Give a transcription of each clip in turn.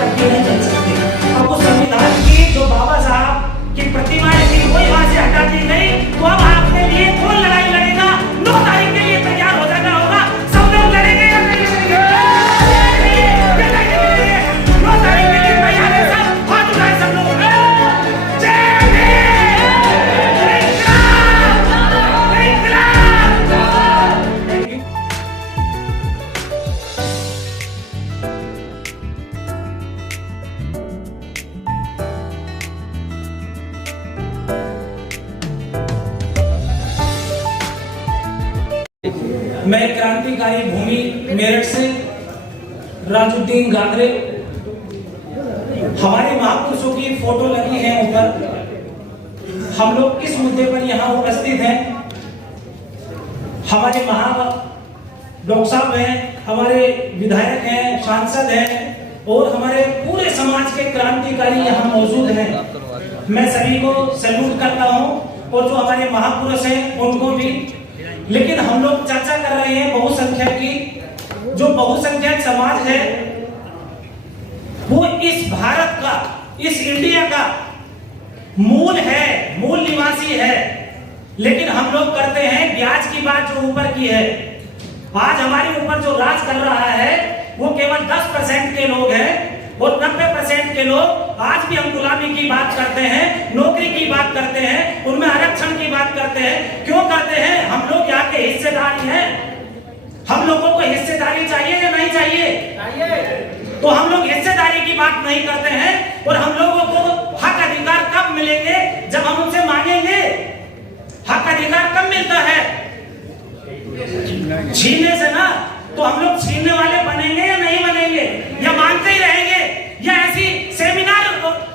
कभी नहीं चल सकती। अब उस संविधान की जो बाबा साहब की प्रतिमाएं थी वही वहां से हटा दी गई, तो अब आपके लिए कौन लड़ाई लड़ेगा? 9 तारीख के लिए तैयार हो जाना होगा। सब लोग लड़ेंगे या नहीं लड़ेंगे? 9 तारीख के लिए तैयार है सब? हाथ उठाए सब लोग। मैं क्रांतिकारी भूमि मेरठ से राजुद्दीन गांधरे। हमारे महापुरुषों की फोटो लगी है ऊपर। हम लोग किस मुद्दे पर यहाँ उपस्थित हैं? हमारे डॉक्टर साहब हैं, हमारे विधायक हैं, सांसद हैं और हमारे पूरे समाज के क्रांतिकारी यहाँ मौजूद हैं। मैं सभी को सैल्यूट करता हूँ और जो हमारे महापुरुष हैं उनको भी। लेकिन हम लोग चर्चा कर रहे हैं बहुसंख्यक की। जो बहुसंख्यक समाज है वो इस भारत का, इस इंडिया का मूल है, मूल निवासी है। लेकिन हम लोग करते हैं ब्याज की बात जो ऊपर की है। आज हमारे ऊपर जो राज कर रहा है वो केवल 10% के लोग हैं और 90% के लोग आज भी हम गुलामी की बात करते हैं, नौकरी की बात करते हैं, उनमें आरक्षण की बात करते हैं। क्यों करते हैं? हम लोग यहाँ के हिस्सेदारी हैं। हम लोगों को हिस्सेदारी चाहिए या नहीं चाहिए? तो हम लोग हिस्सेदारी की बात नहीं करते हैं। और हम लोगों को हक अधिकार कब मिलेंगे? जब हम उनसे मांगेंगे। हक अधिकार कब मिलता है? छीनने से ना। तो हम लोग छीनने वाले बनेंगे या नहीं बनेंगे? या मांगते ही रहेंगे? या ऐसी सेमिनार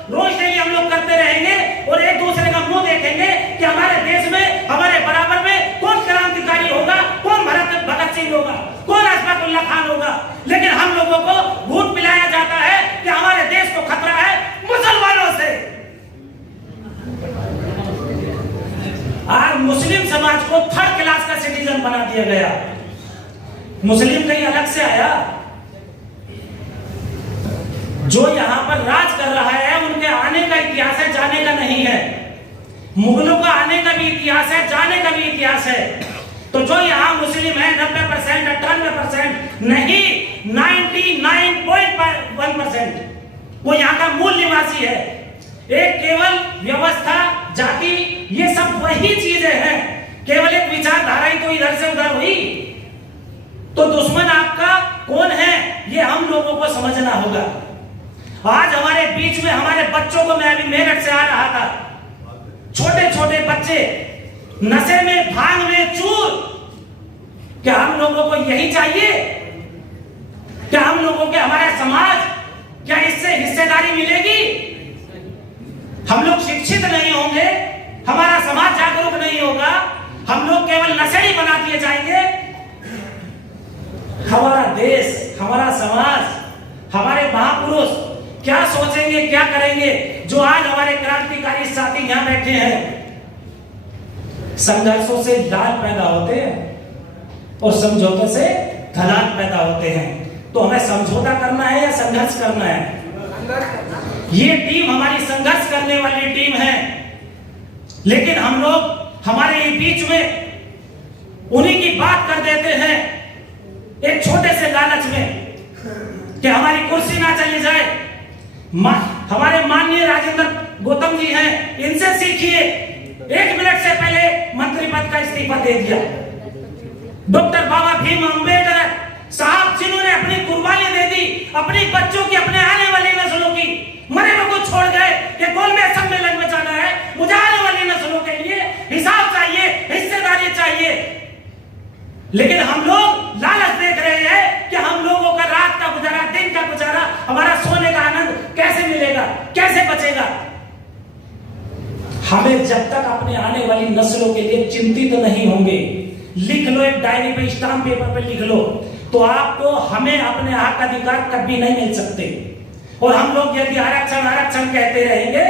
रोज डेली हम लोग करते रहेंगे और एक दूसरे का मुंह देखेंगे कि हमारे देश में हमारे बराबर में कौन क्रांतिकारी होगा, कौन भगत सिंह होगा, कौन अशफाकुल्लाह खान होगा? लेकिन हम लोगों को भूत पिलाया जाता है कि हमारे देश को खतरा है मुसलमानों से। आज मुस्लिम समाज को 3rd क्लास का सिटीजन बना दिया गया। मुस्लिम कहीं अलग से आया? जो यहाँ पर राज कर रहा है उनके आने का इतिहास है, जाने का नहीं है। मुगलों का आने का भी इतिहास है, जाने का भी इतिहास है। तो जो यहाँ मुस्लिम है 90%, 98% नहीं, 99.1% वो यहाँ का मूल निवासी है। एक केवल व्यवस्था, जाति, ये सब वही चीजें हैं। केवल एक विचारधारा ही तो इधर से उधर हुई। तो दुश्मन आपका कौन है ये हम लोगों को समझना होगा। आज हमारे बीच में हमारे बच्चों को, मैं अभी मेरठ से आ रहा था, छोटे छोटे बच्चे नशे में, भांग में चूर। क्या हम लोगों को यही चाहिए? क्या हम लोगों के, हमारा समाज, क्या इससे हिस्सेदारी मिलेगी? हम लोग शिक्षित नहीं होंगे, हमारा समाज जागरूक नहीं होगा, हम लोग केवल नशेड़ी बना दिए जाएंगे। हमारा देश, हमारा समाज, हमारे महापुरुष क्या सोचेंगे, क्या करेंगे? जो आज हमारे क्रांतिकारी साथी यहां बैठे हैं। संघर्षों से लाल पैदा होते हैं और समझौतों से ढलान पैदा होते हैं। तो हमें समझौता करना है या संघर्ष करना है? ये टीम हमारी संघर्ष करने वाली टीम है। लेकिन हम लोग हमारे बीच में उन्हीं की बात कर देते हैं एक छोटे से लालच में कि हमारी कुर्सी ना चली जाए। हमारे माननीय राजेंद्र गौतम जी हैं, इनसे सीखिए। 1 मिनट से पहले मंत्री पद का इस्तीफा दे दिया। डॉक्टर बाबा भीम अम्बेडकर साहब जिन्होंने अपनी कुर्बानी दे दी, अपने बच्चों की, अपने आने वाली नस्लों की, मरे हुए को छोड़ गए कि गोलमेज सम्मेलन में जाना है। मुझे आने वाली नस्लों के लिए हिसाब चाहिए, हिस्सेदारी चाहिए। लेकिन हम लोग लालच देख रहे हैं कि हम लोगों का रात का गुजारा, दिन का गुजारा, हमारा सोने का आनंद कैसे मिलेगा, कैसे बचेगा? हमें जब तक अपने आने वाली नस्लों के लिए चिंतित नहीं होंगे, लिख लो, एक डायरी पे, स्टाम्प पेपर पे लिख लो, तो आपको, हमें अपने हक अधिकार कभी नहीं मिल सकते। और हम लोग यदि आरक्षण आरक्षण कहते रहेंगे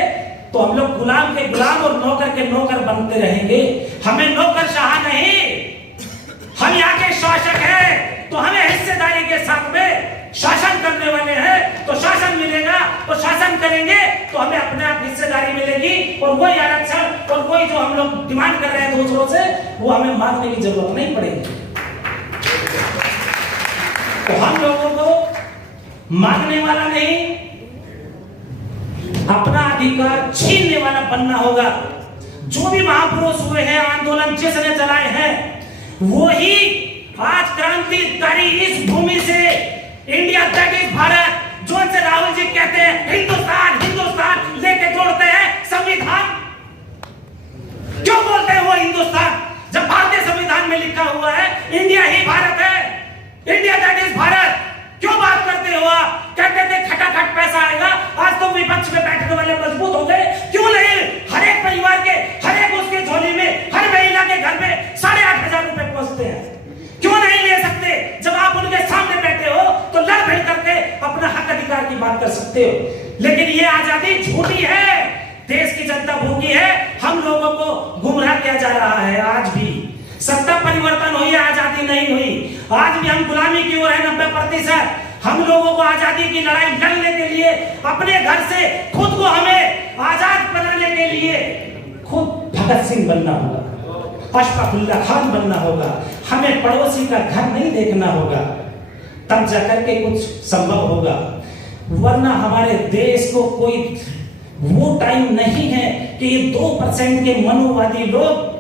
तो हम लोग गुलाम के गुलाम और नौकर के नौकर बनते रहेंगे। हमें नौकरशाह नहीं, हम यहाँ के शासक हैं। तो हमें हिस्सेदारी के साथ में शासन करने वाले हैं तो शासन मिलेगा, तो हमें अपने आप हिस्सेदारी मिलेगी और वही आरक्षण और वही जो हम लोग डिमांड कर रहे हैं दूसरों से, वो हमें मांगने की जरूरत नहीं पड़ेगी। तो हम लोगों को मांगने वाला नहीं, अपना अधिकार छीनने वाला बनना होगा। जो भी महापुरुष हुए हैं, आंदोलन जिसने चलाए हैं, वो ही आज क्रांतिकारी इस भूमि से इंडिया दैट इज भारत, जो से राहुल जी कहते हैं हिंदुस्तान हिंदुस्तान लेके जोड़ते हैं संविधान। क्यों बोलते हैं वो हिंदुस्तान, जब भारतीय संविधान में लिखा हुआ है इंडिया ही भारत है, इंडिया दैट इज भारत। क्यों बात करते हो आप? कहते थे खटाखट पैसा आएगा, आज तो विपक्ष में बैठने वाले मजबूत हो गए। क्यों नहीं? हर एक परिवार के, हर एक उसके झोली में, हर महिला के घर में 8,500 रुपए पहुंचते हैं। क्यों नहीं ले सकते? जब आप उनके सामने बैठे हो तो लड़ भिड़ करके अपना हक अधिकार की बात कर सकते हो। लेकिन ये आजादी झूठी है, देश की जनता भूखी है, हम लोगों को गुमराह किया जा रहा है। आज भी सत्ता परिवर्तन हुई, आजादी नहीं हुई। आज भी हम गुलामी की ओर है 90%। हम लोगों को आजादी की लड़ाई लड़ने के लिए अपने घर से खुद को हमें आजाद बनाने के लिए खुद भगत सिंह बनना होगा, अशफाकुल्लाह खान बनना होगा। हमें पड़ोसी का घर नहीं देखना होगा, तब जाकर के कुछ संभव होगा। वरना हमारे देश को कोई वो टाइम नहीं है कि ये 2% के मनोवादी लोग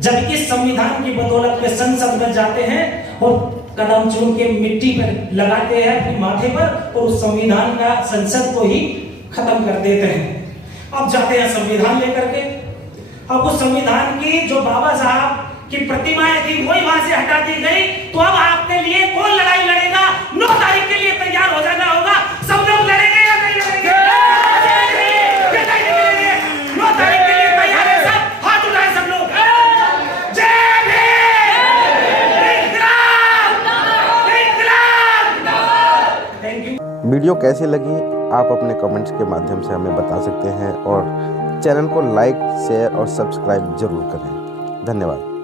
जब इस संविधान की बदौलत में संसद में जाते हैं और कदम चूम के मिट्टी पर लगाते हैं अपने माथे पर और उस संविधान का संसद को ही खत्म कर देते हैं। अब जाते हैं संविधान लेकर के, अब उस संविधान की जो बाबा साहब की प्रतिमाएं थी वही वहां से हटा दी गई। तो अब आपके लिए कौन लड़ाई लड़ेगा? 9 तारीख के लिए तैयार हो जाना होगा। सब लोग लड़ेंगे या नहीं लड़ेंगे? 9 तारीख के लिए तैयार है सब? हाथ उठाए सब लोग। जय भीम! इंकलाब! इंकलाब! Thank you. वीडियो कैसी लगी आप अपने कमेंट्स के माध्यम से हमें बता सकते हैं और चैनल को लाइक, शेयर और सब्सक्राइब जरूर करें। धन्यवाद।